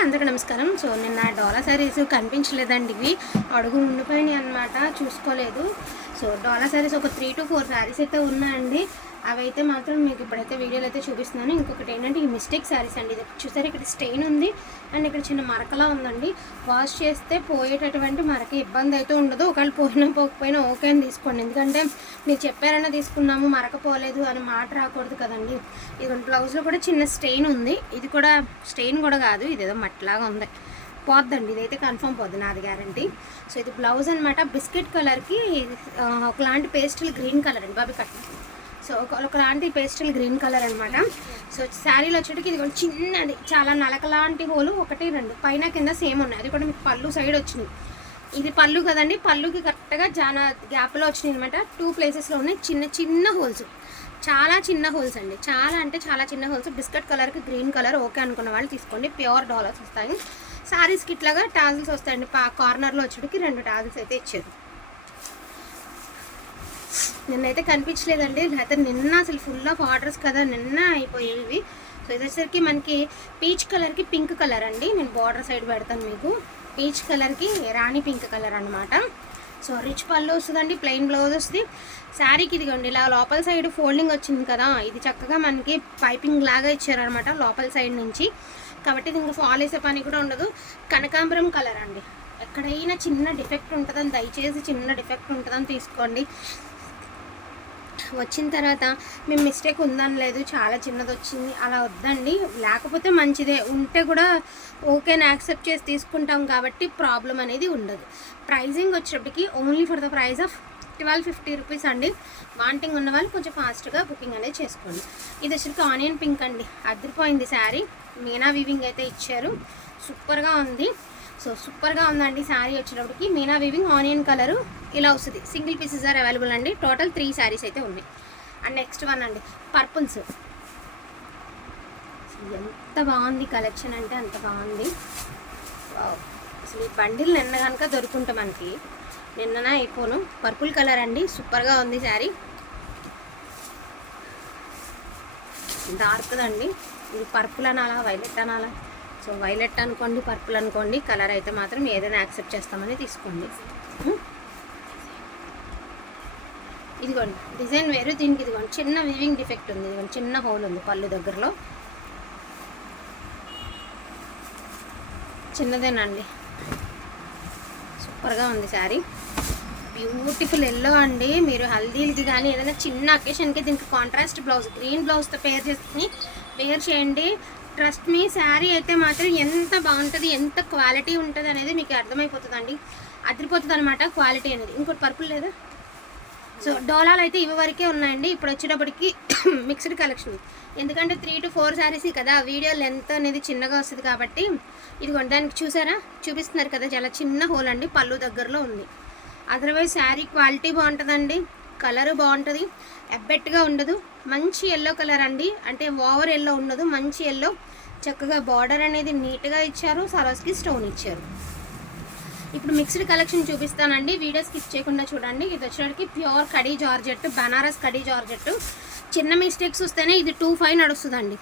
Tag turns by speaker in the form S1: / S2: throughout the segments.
S1: అందరికీ నమస్కారం. సో నిన్న డోలా శారీస్ కనిపించలేదండి ఇవి. అడుగు ఉండిపోయినాయి అనమాట చూసుకోలేదు. సో డోలా శారీస్ ఒక త్రీ టు ఫోర్ శారీస్ అయితే ఉన్నాయండి. అవి అయితే మాత్రం మీకు ఇప్పుడైతే వీడియోలో అయితే చూపిస్తున్నాను. ఇంకొకటి ఏంటంటే ఈ మిస్టేక్ శారీస్ అండి ఇది. చూసారు ఇక్కడ స్టెయిన్ ఉంది. అండ్ ఇక్కడ చిన్న మరకలా ఉందండి. వాష్ చేస్తే పోయేటటువంటి మరక ఇబ్బంది అయితే ఉండదు. ఒకవేళ పోయినా పోకపోయినా ఓకే అని తీసుకోండి. ఎందుకంటే మీరు చెప్పారన్నా తీసుకున్నాము మరక పోలేదు అని మాట రాకూడదు కదండి. ఇది బ్లౌజ్లో కూడా చిన్న స్టెయిన్ ఉంది. ఇది కూడా స్టెయిన్ కూడా కాదు. ఇదేదో మట్టిలాగా ఉంది. పోద్దండి. ఇదైతే కన్ఫర్మ్ పోద్ది. నాది గ్యారంటీ. సో ఇది బ్లౌజ్ అనమాట బిస్కెట్ కలర్కి ఒకలాంటి పేస్టల్ గ్రీన్ కలర్ అండి బాబీ కట్ సో ఒక ఒకలాంటి పేస్టల్ గ్రీన్ కలర్ అనమాట సో శారీలో వచ్చేటికి ఇది కూడా చిన్నది చాలా నలకలాంటి హోలు ఒకటి రెండు. పైన కింద సేమ్ ఉన్నాయి. అది కూడా మీకు పళ్ళు సైడ్ వచ్చింది ఇది పళ్ళు కదండి పళ్ళుకి కరెక్ట్గా చాలా గ్యాప్లో వచ్చినాయి అనమాట టూ ప్లేసెస్లో ఉన్నాయి. చిన్న చిన్న హోల్స్. చాలా చిన్న హోల్స్ అండి. చాలా అంటే చాలా చిన్న హోల్స్. బిస్కెట్ కలర్కి గ్రీన్ కలర్ ఓకే అనుకున్న వాళ్ళు తీసుకోండి. ప్యూర్ డాలర్స్ వస్తాయి. శారీస్కి ఇట్లాగా టాజిల్స్ వస్తాయండి. పా కార్నర్లో వచ్చేటికి రెండు టాజిల్స్ అయితే ఇచ్చారు. నిన్నైతే కనిపించలేదండి. లేకపోతే నిన్న అసలు ఫుల్ ఆఫ్ ఆర్డర్స్ కదా నిన్న అయిపోయేవి. సో ఇది వచ్చేసరికి మనకి పీచ్ కలర్కి పింక్ కలర్ అండి. నేను బార్డర్ సైడ్ పెడతాను మీకు. పీచ్ కలర్కి రాణి పింక్ కలర్ అనమాట సో రిచ్ పళ్ళు వస్తుందండి ప్లెయిన్ బ్లౌజ్ వస్తుంది. శారీకి ఇదిగోండి ఇలా లోపల సైడ్ ఫోల్డింగ్ వచ్చింది కదా ఇది చక్కగా మనకి పైపింగ్ లాగా ఇచ్చారనమాట లోపల సైడ్ నుంచి. కాబట్టి దీనికి ఇంకా ఫాల్ వేసే పని కూడా ఉండదు. కనకాంబరం కలర్ అండి. ఎక్కడైనా చిన్న డిఫెక్ట్ ఉంటుందని దయచేసి చిన్న డిఫెక్ట్ ఉంటుందని తీసుకోండి. వచ్చిన తర్వాత మేము మిస్టేక్ ఉందని లేదు చాలా చిన్నది వచ్చింది అలా వద్దండి. లేకపోతే మంచిదే ఉంటే కూడా ఓకేని యాక్సెప్ట్ చేసి తీసుకుంటాం కాబట్టి ప్రాబ్లం అనేది ఉండదు. ప్రైజింగ్ వచ్చేటప్పటికి only for the price of twelve fifty rupees అండి. వాంటింగ్ ఉన్న వాళ్ళు కొంచెం ఫాస్ట్గా బుకింగ్ అనేది చేసుకోండి. ఇది వచ్చరికి ఆనియన్ పింక్ అండి. అదిరిపోయింది శారీ. మీనా వివింగ్ అయితే ఇచ్చారు. సూపర్గా ఉంది. సో సూపర్గా ఉందండి శారీ వచ్చేటప్పటికి. మీనా వివింగ్ ఆనియన్ కలరు ఇలా వస్తుంది. సింగిల్ పీసెస్ ఆర్ అవైలబుల్ అండి. టోటల్ త్రీ శారీస్ అయితే ఉన్నాయి. అండ్ నెక్స్ట్ వన్ అండి పర్పుల్స్ ఎంత బాగుంది కలెక్షన్ అంటే అంత బాగుంది. అసలు ఈ బండిల్ నిన్న కనుక దొరుకుంటాం మనకి నిన్ననే అయిపోను. పర్పుల్ కలర్ అండి. సూపర్గా ఉంది శారీ. డార్క్దండి ఇది పర్పుల్ అనాలా వైలెట్ అనాలా? సో వైలెట్ అనుకోండి పర్పుల్ అనుకోండి కలర్ అయితే మాత్రం ఏదైనా యాక్సెప్ట్ చేస్తామని తీసుకోండి. ఇదిగోండి డిజైన్ వేరు దీనికి ఇదిగోండి చిన్న వివింగ్ డిఫెక్ట్ ఉంది ఇదిగోండి చిన్న హోల్ ఉంది పళ్ళు దగ్గరలో. చిన్నదేనండి. సూపర్గా ఉంది శారీ. బ్యూటిఫుల్ ఎల్లో అండి. మీరు హల్దీలకి కానీ ఏదైనా చిన్న అకేషన్కి దీనికి కాంట్రాస్ట్ బ్లౌజ్ గ్రీన్ బ్లౌజ్తో పేర్ చేసుకుని పేర్ చేయండి. ట్రస్ట్ మీ శారీ అయితే మాత్రం ఎంత బాగుంటుంది ఎంత క్వాలిటీ ఉంటుంది అనేది మీకు అర్థమైపోతుందండి. అదిరిపోతుంది అనమాట క్వాలిటీ అనేది. ఇంకోటి పర్పుల్ లేదా? సో డోలాలు అయితే ఇవి వరకే ఉన్నాయండి. ఇప్పుడు వచ్చేటప్పటికి మిక్స్డ్ కలెక్షన్ ఎందుకంటే త్రీ టు ఫోర్ శారీస్ కదా వీడియో లెంత్ అనేది చిన్నగా వస్తుంది కాబట్టి. ఇది దానికి చూసారా? చూపిస్తున్నారు కదా చాలా చిన్న హోల్ అండి పళ్ళు దగ్గరలో ఉంది. అదర్వైజ్ శారీ క్వాలిటీ బాగుంటుందండి. కలర్ బాగుంటుంది. ఎబ్బెట్గా ఉండదు. మంచి ఎల్లో కలర్ అండి. అంటే ఓవర్ ఎల్లో ఉండదు. మంచి ఎల్లో చక్కగా బార్డర్ అనేది నీట్గా ఇచ్చారు. సరోస్కి స్టోన్ ఇచ్చారు. ఇప్పుడు మిక్స్డ్ కలెక్షన్ చూపిస్తానండి. వీడియో స్కిప్ చేయకుండా చూడండి. ఇది వచ్చేటికి pure khaddi georgette Banaras khaddi georgette చిన్న మిస్టేక్స్ వస్తేనే ఇది టూ ఫైవ్ నడుస్తుందండి.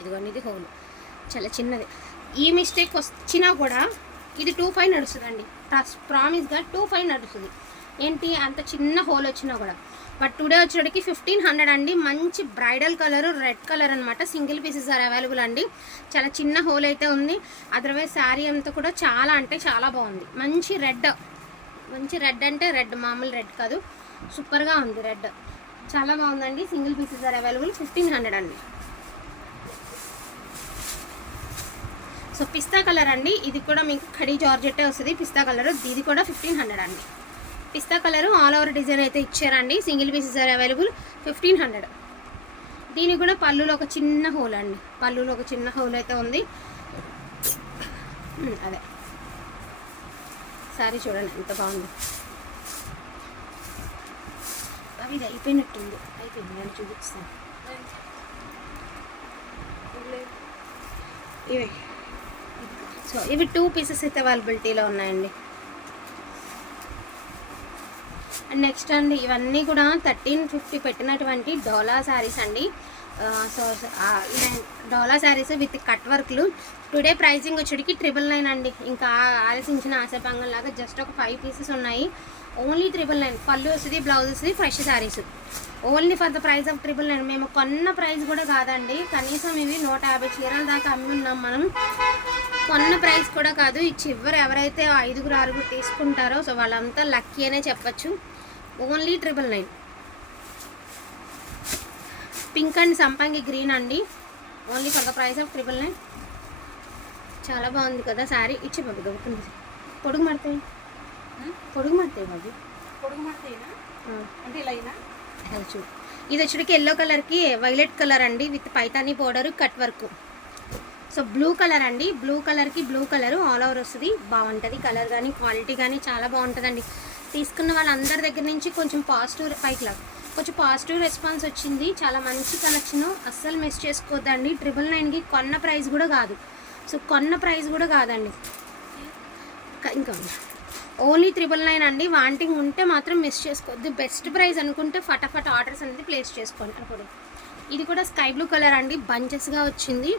S1: ఇదిగోండి ఇది హోల్ చాలా చిన్నది. ఈ మిస్టేక్ వచ్చినా కూడా ఇది టూ ఫైవ్ నడుస్తుందండి. ప్రామిస్గా టూ ఫైవ్ నడుస్తుంది. ఏంటి అంత చిన్న హోల్ వచ్చినా కూడా. బట్ టుడే వచ్చేటికి ఫిఫ్టీన్ హండ్రెడ్ అండి. మంచి బ్రైడల్ కలర్ రెడ్ కలర్ అనమాట సింగిల్ పీసెస్ ఆర్ అవైలబుల్ అండి. చాలా చిన్న హోల్ అయితే ఉంది. అదర్వైజ్ శారీ అంతా కూడా చాలా అంటే చాలా బాగుంది. మంచి రెడ్ మంచి రెడ్ అంటే రెడ్ మామూలు రెడ్ కాదు. సూపర్గా ఉంది రెడ్ చాలా బాగుందండి. Single pieces are available fifteen hundred అండి. సో పిస్తా కలర్ అండి. ఇది కూడా మీకు ఖడీ జార్జెట్టే వస్తుంది. పిస్తా కలర్ ఇది కూడా ఫిఫ్టీన్ హండ్రెడ్ అండి. Pista colour all over design అయితే ఇచ్చారండి. Single pieces are available. Fifteen hundred. దీనికి కూడా పళ్ళులో ఒక చిన్న హోల్ అండి. పళ్ళులో ఒక చిన్న హోల్ అయితే ఉంది. అదే. సారీ చూడండి ఎంత బాగుంది. అవి ఇది అయిపోయినట్టుంది. అయిపోయింది నేను చూపిస్తాను. ఇవి. సో ఇవి టూ పీసెస్ అయితే అవైలబిలిటీలో ఉన్నాయండి. అండ్ నెక్స్ట్ అండి ఇవన్నీ కూడా థర్టీన్ ఫిఫ్టీ పెట్టినటువంటి డోలా శారీస్ అండి. So Dola saris with cut వర్క్లు టుడే ప్రైజింగ్ వచ్చేటికి ట్రిపుల్ నైన్ అండి. ఇంకా ఆలోచించిన ఆశాభంగం లాగా జస్ట్ ఒక ఫైవ్ పీసెస్ ఉన్నాయి. ఓన్లీ ట్రిపుల్ నైన్ పళ్ళు వస్తుంది బ్లౌజ్ వస్తుంది fresh saris only for the price of triple nine మేము కొన్న ప్రైస్ కూడా కాదండి. కనీసం ఇవి నూట యాభై చీరల దాకా అమ్మి ఉన్నాం మనం. కొన్న ప్రైస్ కూడా కాదు. ఈ చివరి ఎవరైతే ఐదుగురు ఆరుగురు తీసుకుంటారో సో వాళ్ళంతా లక్కీ అనే చెప్పచ్చు. Only triple nine. Pink and సంపంగి గ్రీన్ అండి. Only for the price of triple nine. చాలా బాగుంది కదా శారీ. ఇచ్చి బాబు దొరుకుతుంది పొడుగు మడతాయి పొడుగు మడతాయి బాబు.
S2: పొడుగు మడతేనా
S1: ఆ,
S2: అంటే ఇలా అయినా?
S1: అది చూడు. ఇది వచ్చేటికి ఎల్లో కలర్కి వైలెట్ కలర్ అండి with Paithani border cut work so blue colour అండి. బ్లూ కలర్కి బ్లూ కలర్ ఆల్ ఓవర్ వస్తుంది. బాగుంటుంది. కలర్ కానీ క్వాలిటీ కానీ చాలా బాగుంటుందండి. తీసుకున్న వాళ్ళందరి దగ్గర నుంచి కొంచెం పాజిటివ్ పైకి లాగా. కొంచెం పాజిటివ్ రెస్పాన్స్ వచ్చింది. చాలా మంచి కలెక్షన్ అస్సలు మిస్ చేసుకోవద్దండి. ట్రిపుల్ నైన్కి కొన్న ప్రైస్ కూడా కాదు. సో కొన్న ప్రైస్ కూడా కాదండి. ఇంకా ఓన్లీ త్రిబుల్ నైన్ అండి. వాంటింగ్ ఉంటే మాత్రం మిస్ చేసుకోవద్దు. బెస్ట్ ప్రైస్ అనుకుంటే ఫటాఫట్ ఆర్డర్స్ అనేది ప్లేస్ చేసుకోండి అప్పుడు ఇది కూడా స్కై బ్లూ కలర్ అండి. బంచెస్గా వచ్చింది.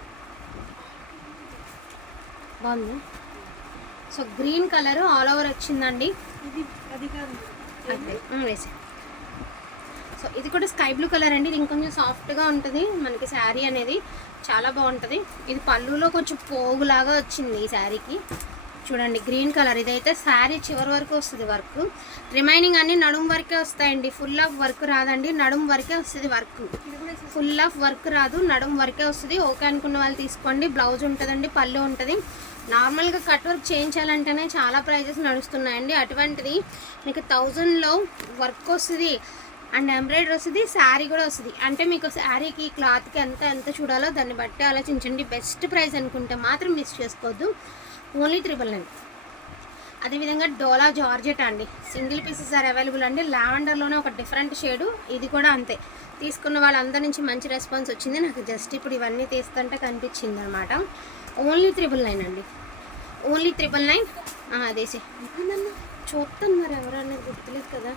S1: బాగుంది? So green colour all over వచ్చిందండి. వేసే. సో ఇది కూడా స్కై బ్లూ కలర్ అండి. ఇది ఇంకొంచెం సాఫ్ట్గా ఉంటుంది. మనకి శారీ అనేది చాలా బాగుంటుంది. ఇది పళ్ళులో కొంచెం పోగులాగా వచ్చింది ఈ శారీకి. చూడండి గ్రీన్ కలర్. ఇదైతే శారీ చివరి వరకు వస్తుంది వర్క్. రిమైనింగ్ అన్ని నడుము వరకే వస్తాయండి. ఫుల్ ఆఫ్ వర్క్ రాదండి. నడుము వరకే వస్తుంది వర్క్. ఫుల్ ఆఫ్ వర్క్ రాదు. నడుము వరకే వస్తుంది. ఓకే అనుకున్న వాళ్ళు తీసుకోండి. బ్లౌజ్ ఉంటుందండి. పళ్ళు ఉంటుంది. నార్మల్గా కట్ వర్క్ చేయించాలంటేనే చాలా ప్రైజెస్ నడుస్తున్నాయండి. అటువంటిది మీకు థౌజండ్లో వర్క్ వస్తుంది అండ్ ఎంబ్రాయిడరీ వస్తుంది శారీ కూడా వస్తుంది. అంటే మీకు శారీకి క్లాత్కి ఎంత ఎంత చూడాలో దాన్ని బట్టి ఆలోచించండి. బెస్ట్ ప్రైస్ అనుకుంటే మాత్రం మిస్ చేసుకోవద్దు. Only triple nine. అదేవిధంగా డోలా జార్జెట్ అండి. సింగిల్ పీసెస్ ఆర్ అవైలబుల్ అండి. లావెండర్లోనే ఒక డిఫరెంట్ షేడు. ఇది కూడా అంతే. తీసుకున్న వాళ్ళందరి నుంచి మంచి రెస్పాన్స్ వచ్చింది. నాకు జస్ట్ ఇప్పుడు ఇవన్నీ తీస్తుంటే కనిపించింది అనమాట ఓన్లీ త్రిబుల్ నైన్ అండి. Only triple nine. అదేసి చూస్తాను మరి ఎవరన్నా గుర్తులేదు కదా.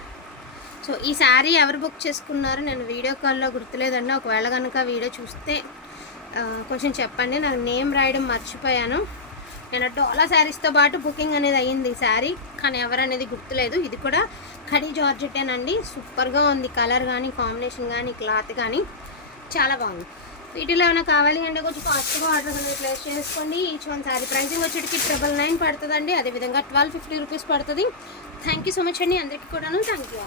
S1: సో ఈ శారీ ఎవరు బుక్ చేసుకున్నారో? నేను వీడియో కాల్లో గుర్తులేదండి. ఒకవేళ కనుక వీడియో చూస్తే కొంచెం చెప్పండి. నాకు నేమ్ రాయడం మర్చిపోయాను. నేను డోలా శారీస్తో పాటు బుకింగ్ అనేది అయ్యింది ఈ శారీ. కానీ ఎవరనేది గుర్తులేదు. ఇది కూడా కడీ జార్జెటేనండి. సూపర్గా ఉంది. కలర్ కానీ కాంబినేషన్ కానీ క్లాత్ కానీ చాలా బాగుంది. వీటిలో ఏమైనా కావాలి అంటే కొంచెం ఫాస్ట్గా ఆర్డర్ అనేది ప్లేస్ చేసుకోండి. ఈచ్ వన్ శారీ ప్రైసింగ్ వచ్చేటికి ట్రిపుల్ నైన్ పడుతుందండి. అదేవిధంగా ట్వెల్వ్ ఫిఫ్టీ రూపీస్ పడుతుంది. థ్యాంక్ యూ సో మచ్ అండి. అందరికీ కూడాను థ్యాంక్ యూ